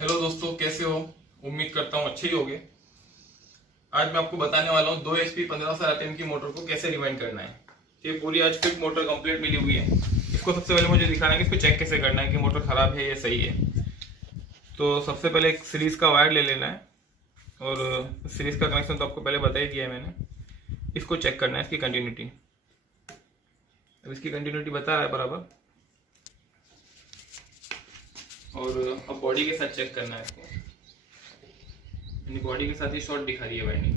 Hello दोस्तों, कैसे हो? उम्मीद करता हूँ अच्छे ही होगे। आज मैं आपको बताने वाला हूँ 2 HP 1500 आरपीएम की मोटर को कैसे रिवाइंड करना है। ये पूरी आज फिट मोटर कंप्लीट मिली हुई है। इसको सबसे पहले मुझे दिखाना है कि इसको चेक कैसे करना है कि मोटर खराब है या सही है। तो सबसे पहले एक सीरीज का वायर ले लेना है और सीरीज का कनेक्शन तो आपको पहले बता ही दिया है मैंने। इसको चेक करना है, इसकी कंटिन्यूटी। अब इसकी कंटिन्यूटी बता रहा है बराबर, और अब बॉडी के साथ चेक करना है इसको। यानी बॉडी के साथ ही शॉर्ट दिखा रही है वाइंडिंग,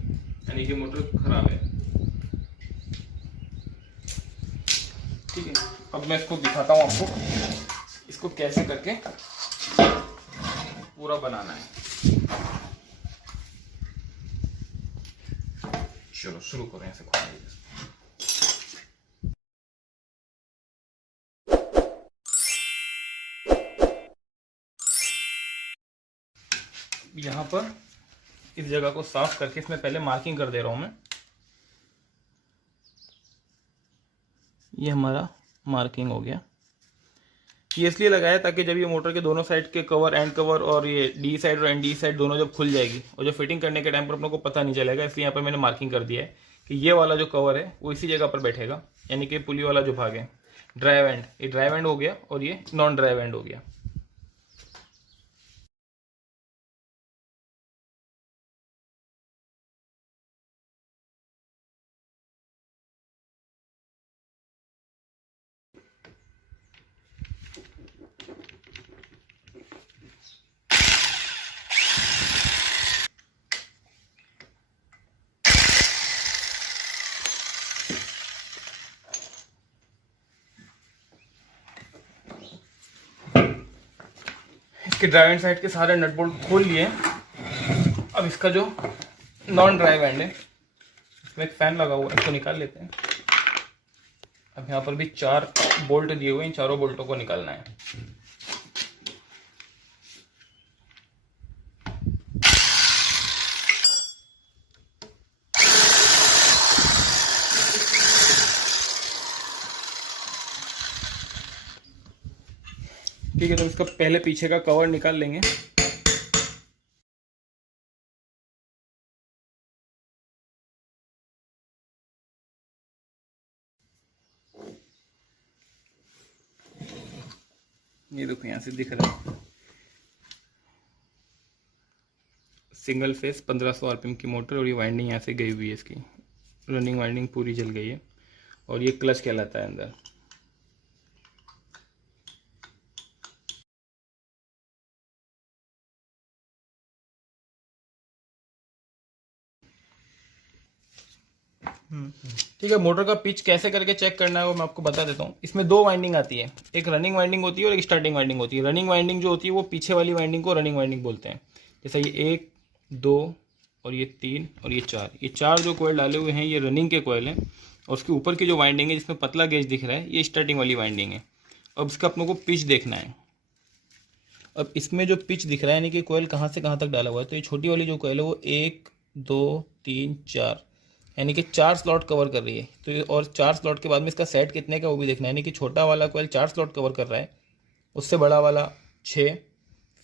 यानी कि मोटर खराब है। ठीक है, अब मैं इसको दिखाता हूँ आपको इसको कैसे करके पूरा बनाना है। चलो शुरू करें ऐसे खोलने। यहाँ पर इस जगह को साफ करके इसमें पहले मार्किंग कर दे रहा हूँ मैं। ये हमारा मार्किंग हो गया। ये इसलिए लगाया ताकि जब ये मोटर के दोनों साइड के कवर, एंड कवर और ये डी साइड और एंड डी साइड दोनों जब खुल जाएगी और जब फिटिंग करने के टाइम पर अपने को पता नहीं चलेगा, इसलिए यहाँ पर मैंने मार्किंग कर दिया है कि ये वाला जो कवर है वो इसी जगह पर बैठेगा। यानी कि पुली वाला जो भाग है, ड्राइव एंड, ये ड्राइव एंड हो गया और ये नॉन ड्राइव एंड हो गया। इसके ड्राइव एंड साइड के सारे नट बोल्ट खोल लिए। अब इसका जो नॉन ड्राइव एंड है, इसमें एक फैन लगा हुआ है, इसको निकाल लेते हैं। अब यहाँ पर भी 4 बोल्ट दिए हुए हैं, चारों बोल्टों को निकालना है। ठीक है, तो इसका पहले पीछे का कवर निकाल लेंगे। ये देखो यहाँ से दिख रहा है, सिंगल फेस 1500 आरपीएम की मोटर, और ये वाइंडिंग यहाँ से गई हुई है, इसकी रनिंग वाइंडिंग पूरी जल गई है। और ये क्लच कहलाता है अंदर। ठीक है, मोटर का पिच कैसे करके चेक करना है वो मैं आपको बता देता हूँ। इसमें 2 वाइंडिंग आती है, एक रनिंग वाइंडिंग होती है और एक स्टार्टिंग वाइंडिंग होती है। रनिंग वाइंडिंग जो होती है वो पीछे वाली वाइंडिंग को रनिंग वाइंडिंग बोलते हैं। जैसे ये 1, 2 और ये 3 और ये 4, ये 4 जो कोयल डाले हुए हैं ये रनिंग के कोयल हैं। और उसके ऊपर की जो वाइंडिंग है जिसमें पतला गेज दिख रहा है, ये स्टार्टिंग वाली वाइंडिंग है। अब इसका अपनों को पिच देखना है। अब इसमें जो पिच दिख रहा है यानी कि कोयल कहाँ से कहाँ तक डाला हुआ है, तो ये छोटी वाली जो कोयल है वो 1, 2, 3, 4 यानी कि 4 स्लॉट कवर कर रही है। तो ये और 4 स्लॉट के बाद में इसका सेट कितने का वो भी देखना है। यानी कि छोटा वाला कोयल 4 स्लॉट कवर कर रहा है, उससे बड़ा वाला 6,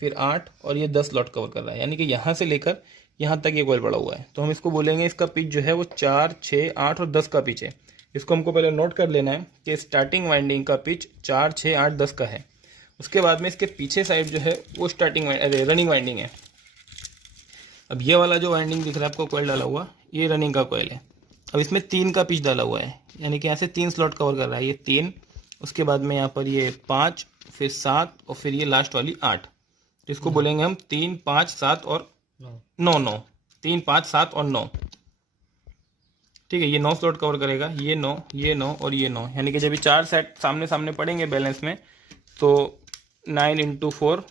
फिर 8 और ये 10 स्लॉट कवर कर रहा है। यानी कि यहाँ से लेकर यहाँ तक ये कोयल बड़ा हुआ है। तो हम इसको बोलेंगे इसका पिच जो है वो 4, 6, 8 और 10 का पिच है। इसको हमको पहले नोट कर लेना है कि स्टार्टिंग वाइंडिंग का पिच 4, 6, 8, 10 का है। उसके बाद में इसके पीछे साइड जो है वो स्टार्टिंग रनिंग वाइंडिंग है। अब ये वाला जो वाइंडिंग दिख रहा है आपको कोयल डाला हुआ, ये रनिंग का कोयल है। अब इसमें 3 का पिच डाला हुआ है, यानी कि यहाँ से 3 स्लॉट कवर कर रहा है, ये 3, उसके बाद में यहाँ पर ये 5, फिर 7 और फिर ये लास्ट वाली 8। जिसको बोलेंगे हम 3, 5, 7 और 9, 9, 3, 5, 7 और 9। ठीक है, ये 9 स्लॉट कवर करेगा, ये 9, ये 9 और ये 9। यानी कि जब ये 4 सेट सामने सामने पड़ेंगे बैलेंस में, तो 9 × 4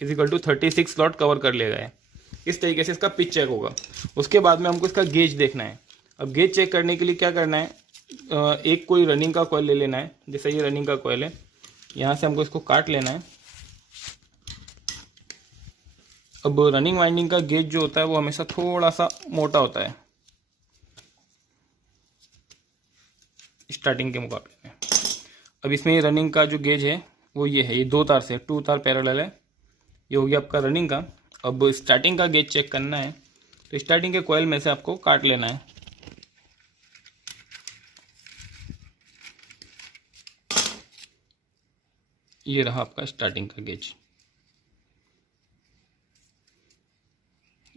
= 36 स्लॉट कवर कर लेगा है। इस तरीके से इसका पिच चेक होगा। उसके बाद में हमको इसका गेज देखना है। अब गेज चेक करने के लिए क्या करना है, एक कोई रनिंग का कॉइल ले लेना है। जैसे ये रनिंग का कॉइल है, यहाँ से हमको इसको काट लेना है। अब रनिंग वाइंडिंग का गेज जो होता है वो हमेशा थोड़ा सा मोटा होता है स्टार्टिंग के मुकाबले में। अब इसमें रनिंग का जो गेज है वो ये है, ये 2 तार से 2 तार पैरेलल है। ये हो गया आपका रनिंग का। अब स्टार्टिंग का गेज चेक करना है, तो स्टार्टिंग के कॉइल में से आपको काट लेना है। ये रहा आपका स्टार्टिंग का गेज।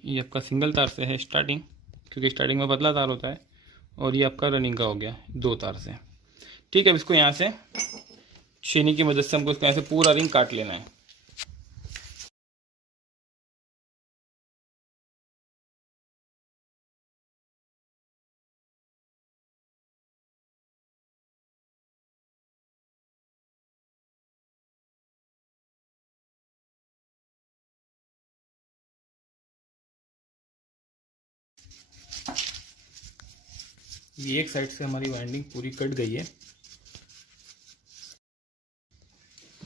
ये आपका सिंगल तार से है स्टार्टिंग, क्योंकि स्टार्टिंग में पतला तार होता है, और ये आपका रनिंग का हो गया 2 तार से। ठीक है, अब इसको यहाँ से छेनी की मदद से हमको इसको यहाँ से पूरा रिंग काट लेना है। ये एक साइड से हमारी वाइंडिंग पूरी कट गई है।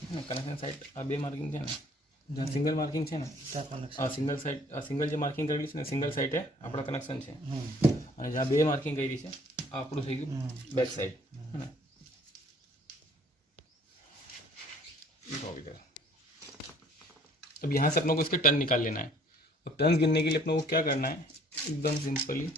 कनेक्शन साइड आ बे मार्किंग है ना, जहाँ सिंगल मार्किंग है ना, सिंगल साइड सिंगल जो मार्किंग करेली છે ને સિંગલ સાઈડ है આપણા કનેક્શન છે, અને જ્યાં બે માર્કિંગ કરી છે આપણું થઈ ગયું બેક સાઈડ है ना। अब यहाँ से अपने को इसके टर्न निकाल लेना है। अब टर्न गिनने के लिए अपने को क्या करना है, एकदम सिंपली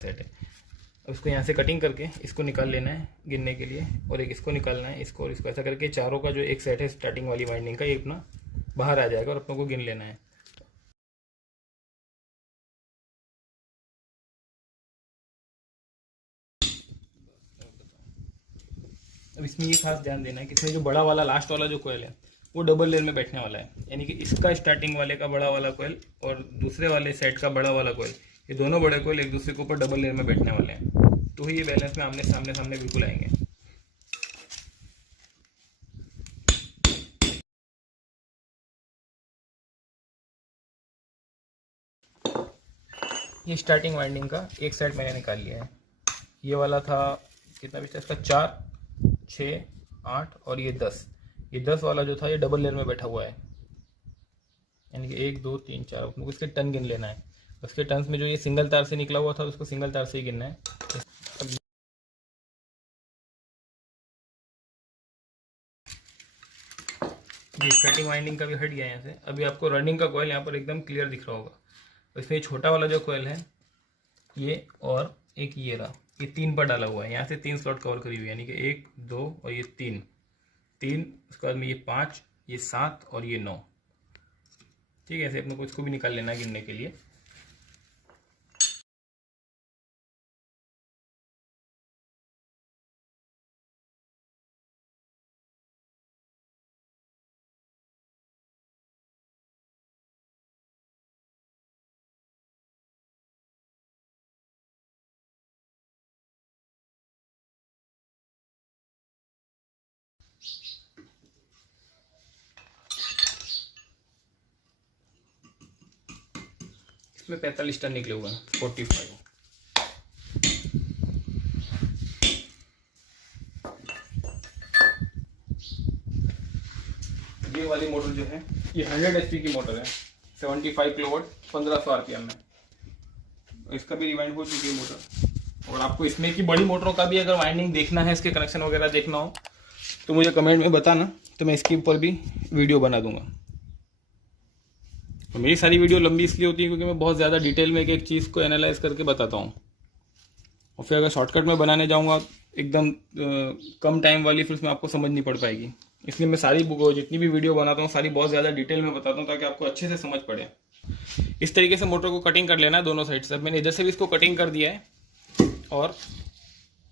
सेट है। अब इसको यहाँ से कटिंग करके इसको निकाल लेना है गिनने के लिए, और एक इसको निकालना है, इसको और इसको, ऐसा करके चारों का जो एक सेट है स्टार्टिंग वाली वाइंडिंग का, ये अपना बाहर आ जाएगा और अपने को गिन लेना है। अब इसमें ये खास ध्यान देना है कि इसमें जो बड़ा वाला लास्ट वाला जो कोयल है वो डबल लेयर में बैठने वाला है, यानी कि इसका स्टार्टिंग वाले का बड़ा वाला कोयल और दूसरे वाले सेट का बड़ा वाला कोयल, ये दोनों बड़े कोयल एक दूसरे के ऊपर डबल लेयर में बैठने वाले हैं, तो ही ये बैलेंस में आमने सामने सामने बिल्कुल आएंगे। ये स्टार्टिंग वाइंडिंग का एक सेट मैंने निकाल लिया है। ये वाला था कितना बिस्ता इसका, 4, 6, 8 और ये 10। ये 10 वाला जो था ये डबल लेयर में बैठा हुआ है, यानी कि 1 2 3 4। अपने को इसके टर्न गिन लेना है। उसके टर्न्स में जो ये सिंगल तार से निकला हुआ था उसको सिंगल तार से ही गिनना है। ये स्टार्टिंग वाइंडिंग का भी हट गया यहाँ से। अभी आपको रनिंग का कॉइल यहाँ पर एकदम क्लियर दिख रहा होगा। इसमें छोटा वाला जो कॉइल है ये, और एक ये रहा, ये 3 पर डाला हुआ है। यहाँ से 3 स्लॉट कवर करी हुई है, यानी कि 1 2 और ये 3। उसके बाद में ये 5, ये 7 और ये 9। ठीक है, ऐसे अपने को इसको भी निकाल लेना है गिनने के लिए। इसमें 45 टन निकले हुए हैं, 45। ये वाली मोटर जो है ये 100 HP की मोटर है, 75 किलोवाट, 1500 RPM में। इसका भी रिवाइंड हो चुकी है मोटर। और आपको इसमें की बड़ी मोटरों का भी अगर वाइंडिंग देखना है, इसके कनेक्शन वगैरह देखना हो तो मुझे कमेंट में बताना, तो मैं इसके ऊपर भी वीडियो बना दूंगा। तो मेरी सारी वीडियो लंबी इसलिए होती है क्योंकि मैं बहुत ज़्यादा डिटेल में एक एक चीज़ को एनालाइज करके बताता हूँ, और फिर अगर शॉर्टकट में बनाने जाऊँगा एकदम कम टाइम वाली, फिर उसमें आपको समझ नहीं पड़ पाएगी। इसलिए मैं सारी जितनी भी वीडियो बनाता हूँ सारी बहुत ज़्यादा डिटेल में बताता हूँ, ताकि आपको अच्छे से समझ पड़े। इस तरीके से मोटर को कटिंग कर लेना है दोनों साइड से। अब मैंने इधर से भी इसको कटिंग कर दिया है और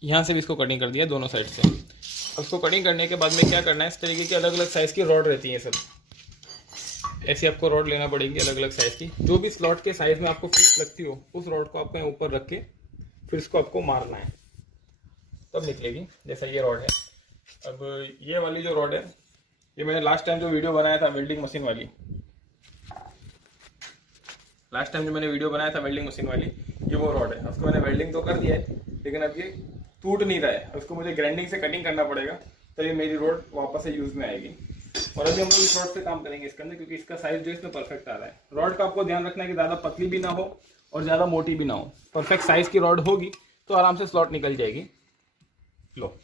यहाँ से भी इसको कटिंग कर दिया है दोनों साइड से। अब इसको कटिंग करने के बाद में क्या करना है, इस तरीके की अलग अलग साइज़ की रॉड रहती है सब, ऐसी आपको रॉड लेना पड़ेगी अलग अलग साइज़ की। जो भी स्लॉट के साइज़ में आपको फिक्स लगती हो उस रॉड को आपको ऊपर रख के फिर इसको आपको मारना है, तब निकलेगी। जैसा ये रॉड है, अब ये वाली जो रॉड है ये मैंने लास्ट टाइम जो वीडियो बनाया था वेल्डिंग मशीन वाली, ये वो रॉड है। उसको मैंने वेल्डिंग तो कर दिया है, लेकिन अब ये टूट नहीं रहा है, उसको मुझे ग्राइंडिंग से कटिंग करना पड़ेगा, तो ये मेरी रोड वापस से यूज में आएगी। और अभी हम लोग इस रॉड से काम करेंगे इसके अंदर, क्योंकि इसका साइज जो इसमें परफेक्ट आ रहा है। रॉड का आपको ध्यान रखना है कि ज़्यादा पतली भी ना हो और ज़्यादा मोटी भी ना हो, परफेक्ट साइज की रॉड होगी तो आराम से स्लॉट निकल जाएगी। लो,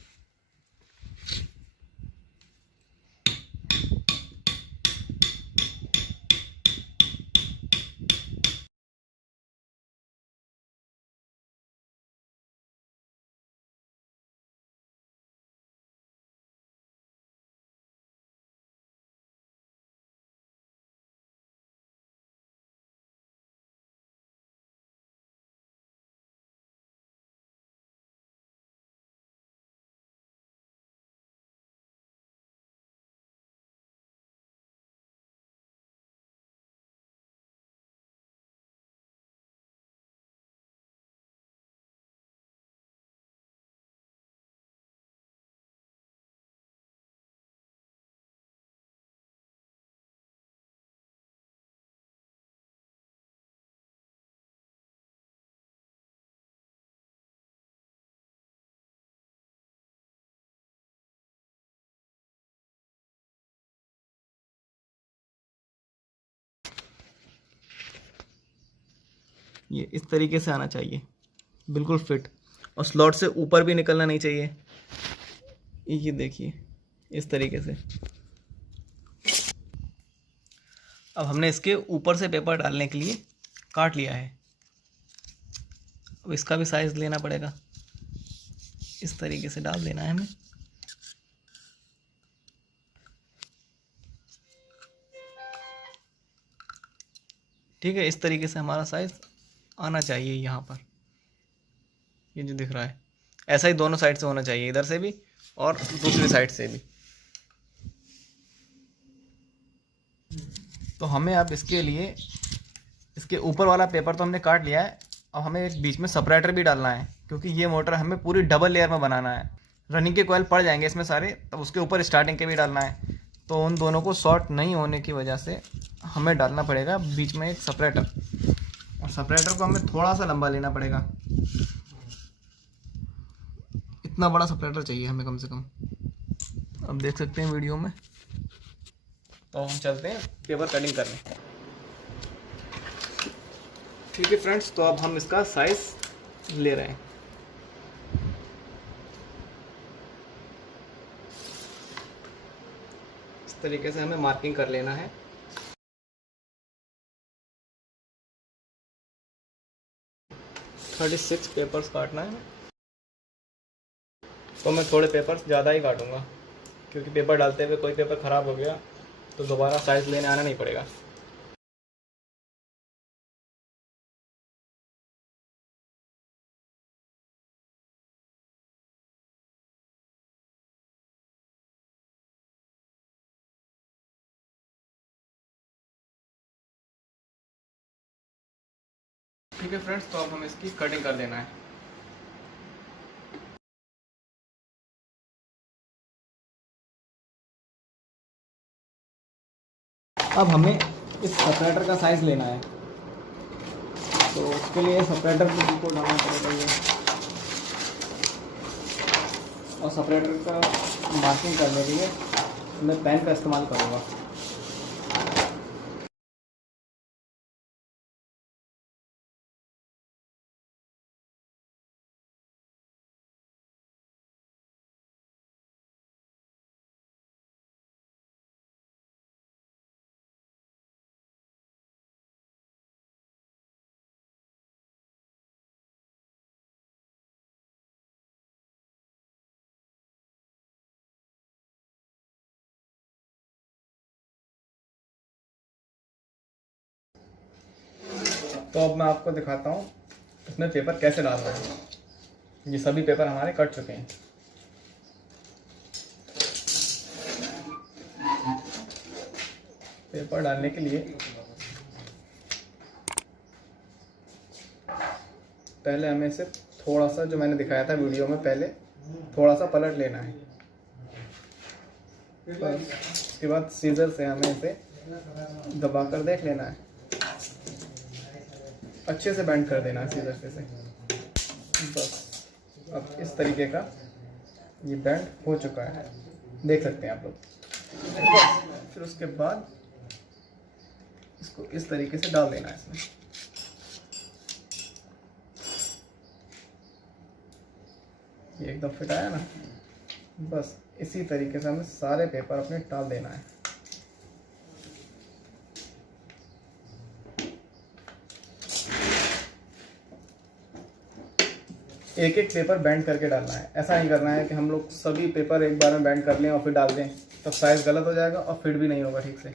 ये इस तरीके से आना चाहिए, बिल्कुल फिट, और स्लॉट से ऊपर भी निकलना नहीं चाहिए। ये देखिए इस तरीके से। अब हमने इसके ऊपर से पेपर डालने के लिए काट लिया है। अब इसका भी साइज लेना पड़ेगा, इस तरीके से डाल देना है हमें। ठीक है, इस तरीके से हमारा साइज आना चाहिए यहाँ पर। ये जो दिख रहा है ऐसा ही दोनों साइड से होना चाहिए, इधर से भी और दूसरी साइड से भी। तो हमें अब इसके लिए इसके ऊपर वाला पेपर तो हमने काट लिया है। अब हमें एक बीच में सेपरेटर भी डालना है, क्योंकि ये मोटर हमें पूरी डबल लेयर में बनाना है। रनिंग के कॉइल पड़ जाएंगे इसमें सारे, तब उसके ऊपर स्टार्टिंग के भी डालना है। तो उन दोनों को शॉर्ट नहीं होने की वजह से हमें डालना पड़ेगा बीच में एक सेपरेटर, और सेपरेटर को हमें थोड़ा सा लंबा लेना पड़ेगा। इतना बड़ा सेपरेटर चाहिए हमें कम से कम। अब देख सकते हैं वीडियो में। तो हम चलते हैं पेपर कटिंग करने। ठीक है फ्रेंड्स, तो अब हम इसका साइज ले रहे हैं। इस तरीके से हमें मार्किंग कर लेना है। थर्टी 36 पेपर्स काटना है। तो मैं थोड़े पेपर्स ज़्यादा ही काटूंगा, क्योंकि पेपर डालते हुए कोई पेपर ख़राब हो गया तो दोबारा साइज लेने आना नहीं पड़ेगा। ठीक है फ्रेंड्स, तो अब हमें इसकी कटिंग कर लेना है। अब हमें इस सेपरेटर का साइज़ लेना है, तो उसके लिए सेपरेटर को डालना पड़ेगा ये, और सेपरेटर का मार्किंग करने के लिए मैं पेन का इस्तेमाल करूँगा। तो अब मैं आपको दिखाता हूँ इसमें पेपर कैसे डालना है। ये सभी पेपर हमारे कट चुके हैं। पेपर डालने के लिए पहले हमें इसे थोड़ा सा, जो मैंने दिखाया था वीडियो में पहले, थोड़ा सा पलट लेना है। उसके बाद सीजर से हमें इसे दबाकर देख लेना है, अच्छे से बेंड कर देना है सीजर से बस। अब इस तरीके का ये बैंड हो चुका है, देख सकते हैं आप लोग। फिर उसके बाद इसको इस तरीके से डाल देना है इसमें। ये एकदम फिट आया ना। बस इसी तरीके से हमें सारे पेपर अपने डाल देना है। एक एक पेपर बैंड करके डालना है। ऐसा नहीं करना है कि हम लोग सभी पेपर एक बार में बैंड कर लें और फिर डाल दें, तब साइज गलत हो जाएगा और फिट भी नहीं होगा ठीक से।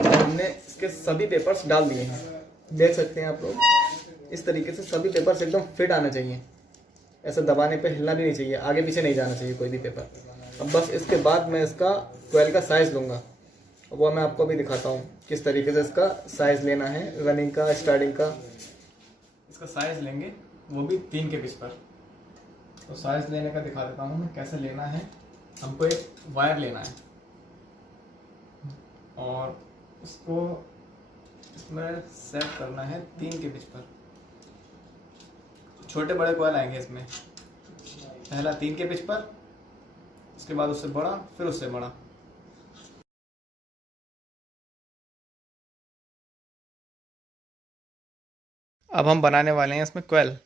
हमने इसके सभी पेपर्स डाल दिए हैं, देख सकते हैं आप लोग। इस तरीके से सभी पेपर्स एकदम फिट आना चाहिए, ऐसा दबाने पे हिलना भी नहीं चाहिए, आगे पीछे नहीं जाना चाहिए कोई भी पेपर। अब बस इसके बाद मैं इसका कोयल का साइज़ लूँगा, वो मैं आपको भी दिखाता हूँ किस तरीके से इसका साइज़ लेना है, रनिंग का, स्टार्टिंग का। इसका साइज़ लेंगे वो भी 3 के पिच पर। तो साइज़ लेने का दिखा देता हूँ मैं कैसे लेना है। हमको एक वायर लेना है और उसको इसमें सेट करना है 3 के पिच पर। छोटे बड़े कॉइल आएंगे इसमें, पहला 3 के पिच पर, उसके बाद उससे बड़ा, फिर उससे बड़ा। अब हम बनाने वाले हैं इसमें कॉइल,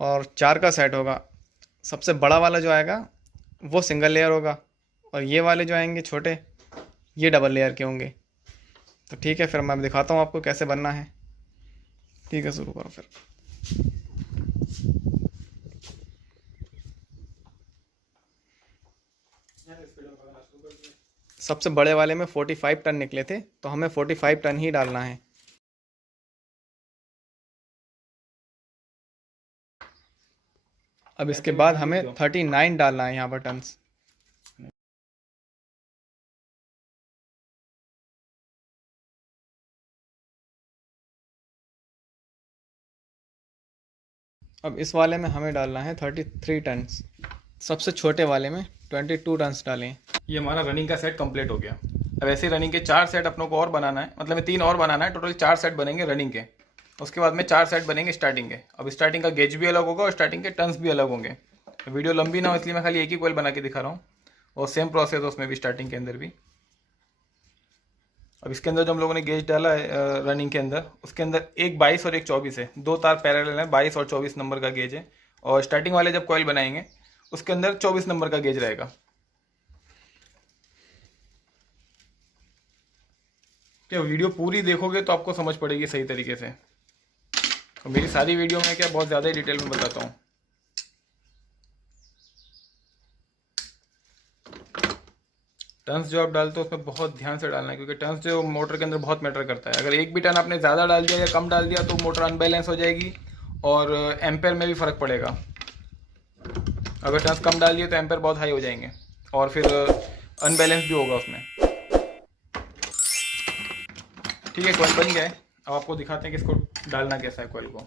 और 4 का सेट होगा। सबसे बड़ा वाला जो आएगा वो सिंगल लेयर होगा, और ये वाले जो आएंगे छोटे, ये डबल लेयर के होंगे। तो ठीक है, फिर मैं दिखाता हूँ आपको कैसे बनना है। ठीक है, शुरू करो फिर। सबसे बड़े वाले में 45 टन निकले थे, तो हमें 45 टन ही डालना है। अब इसके बाद हमें 39 डालना है यहाँ पर टन्स। अब इस वाले में हमें डालना है 33 टन्स। सबसे छोटे वाले में 22 टन्स डालें। ये हमारा रनिंग का सेट कंप्लीट हो गया। अब ऐसे रनिंग के 4 सेट अपनों को और बनाना है, मतलब 3 और बनाना है। टोटल 4 सेट बनेंगे रनिंग के। उसके बाद में 4 सेट बनेंगे स्टार्टिंग के। अब स्टार्टिंग का गेज भी अलग होगा और स्टार्टिंग के टन्स भी अलग होंगे। तो वीडियो लंबी ना हो इसलिए मैं खाली एक ही कोयल बना के दिखा रहा हूँ, और सेम प्रोसेस है उसमें भी, स्टार्टिंग के अंदर भी। अब इसके अंदर जो हम लोगों ने गेज डाला है रनिंग के अंदर, उसके अंदर एक 22 और एक 24 है। 2 तार पैरेलल है, 22 और 24 नंबर का गेज है। और स्टार्टिंग वाले जब कोयल बनाएंगे उसके अंदर 24 नंबर का गेज रहेगा। क्या वीडियो पूरी देखोगे तो आपको समझ पड़ेगी सही तरीके से। तो मेरी सारी वीडियो में क्या बहुत ज़्यादा ही डिटेल में बताता हूँ। टर्न्स जो आप डालते हो उसमें बहुत ध्यान से डालना है, क्योंकि टर्न्स जो मोटर के अंदर बहुत मैटर करता है। अगर एक भी टर्न आपने ज़्यादा डाल दिया या कम डाल दिया तो मोटर अनबैलेंस हो जाएगी और एम्पेयर में भी फ़र्क पड़ेगा। अगर टर्न्स कम डाल दिए तो एम्पेयर बहुत हाई हो जाएंगे और फिर अनबैलेंस भी होगा उसमें। ठीक है, कॉइल बन गया है। अब आपको दिखाते हैं कि इसको डालना कैसा है कॉइल को।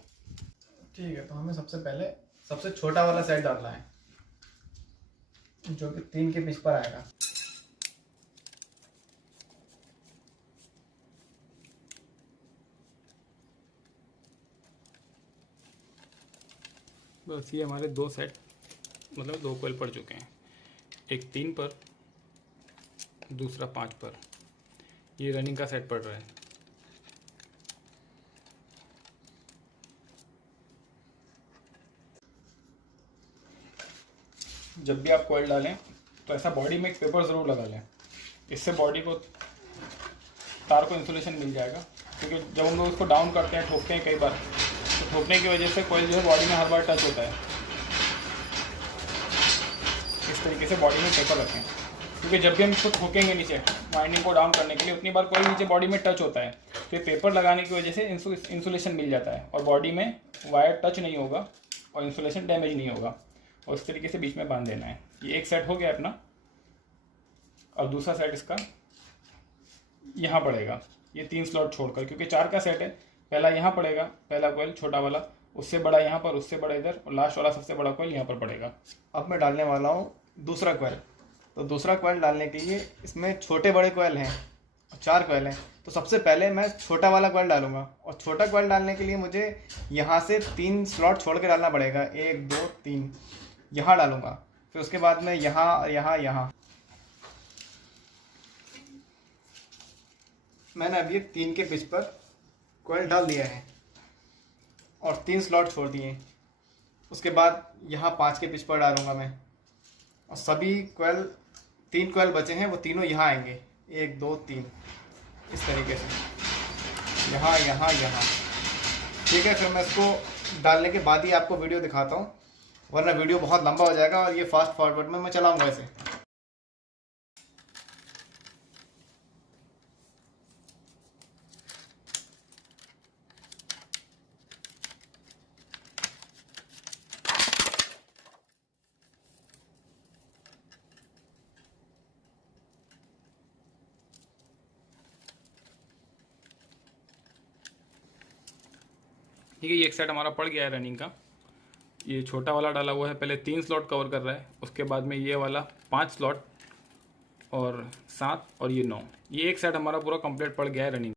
ठीक है, तो हमें सबसे पहले सबसे छोटा वाला सेट डालना है, जो कि 3 के पिच पर आएगा। बस ये हमारे 2 सेट, मतलब 2 कोयल पड़ चुके हैं। एक 3 पर, दूसरा 5 पर। ये रनिंग का सेट पड़ रहा है। जब भी आप कोयल डालें तो ऐसा बॉडी में एक पेपर ज़रूर लगा लें, इससे बॉडी को, तार को इंसुलेशन मिल जाएगा। क्योंकि जब हम लोग उसको डाउन करते हैं, ठोकते हैं कई बार, तो ठोकने की वजह से कोयल जो है बॉडी में हर बार टच होता है। इस तरीके से बॉडी में पेपर रखें, क्योंकि जब भी हम इसको ठोकेंगे नीचे वाइंडिंग को डाउन करने के लिए, उतनी बार कोयल नीचे बॉडी में टच होता है। तो ये पेपर लगाने की वजह से इंसुलेशन मिल जाता है और बॉडी में वायर टच नहीं होगा और इंसुलेशन डैमेज नहीं होगा। और इस तरीके से बीच में बांध देना है। ये एक सेट हो गया अपना। और दूसरा सेट इसका यहाँ पड़ेगा, ये 3 स्लॉट छोड़कर, क्योंकि 4 का सेट है। पहला यहाँ पड़ेगा, पहला कोयल छोटा वाला, उससे बड़ा यहाँ पर, उससे बड़ा इधर, और लास्ट वाला सबसे बड़ा कोयल यहाँ पर पड़ेगा। अब मैं डालने वाला हूँ दूसरा कोयल। तो दूसरा कोयल डालने के लिए इसमें छोटे बड़े कोयल हैं, 4 कॉइल हैं। तो सबसे पहले मैं छोटा वाला कॉइल डालूंगा, और छोटा कॉइल डालने के लिए मुझे यहाँ से 3 स्लॉट छोड़ के डालना पड़ेगा। 1 2 3 यहाँ डालूंगा, फिर उसके बाद में यहाँ यहाँ यहाँ। मैंने अब ये 3 के पिच पर कॉइल डाल दिया है और 3 स्लॉट छोड़ दिए। उसके बाद यहाँ 5 के पिच पर डालूंगा मैं, और सभी कॉइल 3 कॉइल बचे हैं वो तीनों यहाँ आएंगे। 1 2 3 इस तरीके से, यहाँ यहाँ यहाँ। ठीक है, फिर मैं इसको डालने के बाद ही आपको वीडियो दिखाता हूँ, वरना वीडियो बहुत लंबा हो जाएगा और ये फास्ट फॉरवर्ड में मैं चलाऊँगा इसे। ठीक है, ये एक सेट हमारा पड़ गया है रनिंग का। ये छोटा वाला डाला हुआ है, पहले 3 स्लॉट कवर कर रहा है, उसके बाद में ये वाला 5 स्लॉट और 7 और ये 9। ये एक सेट हमारा पूरा कंप्लीट पड़ गया है रनिंग।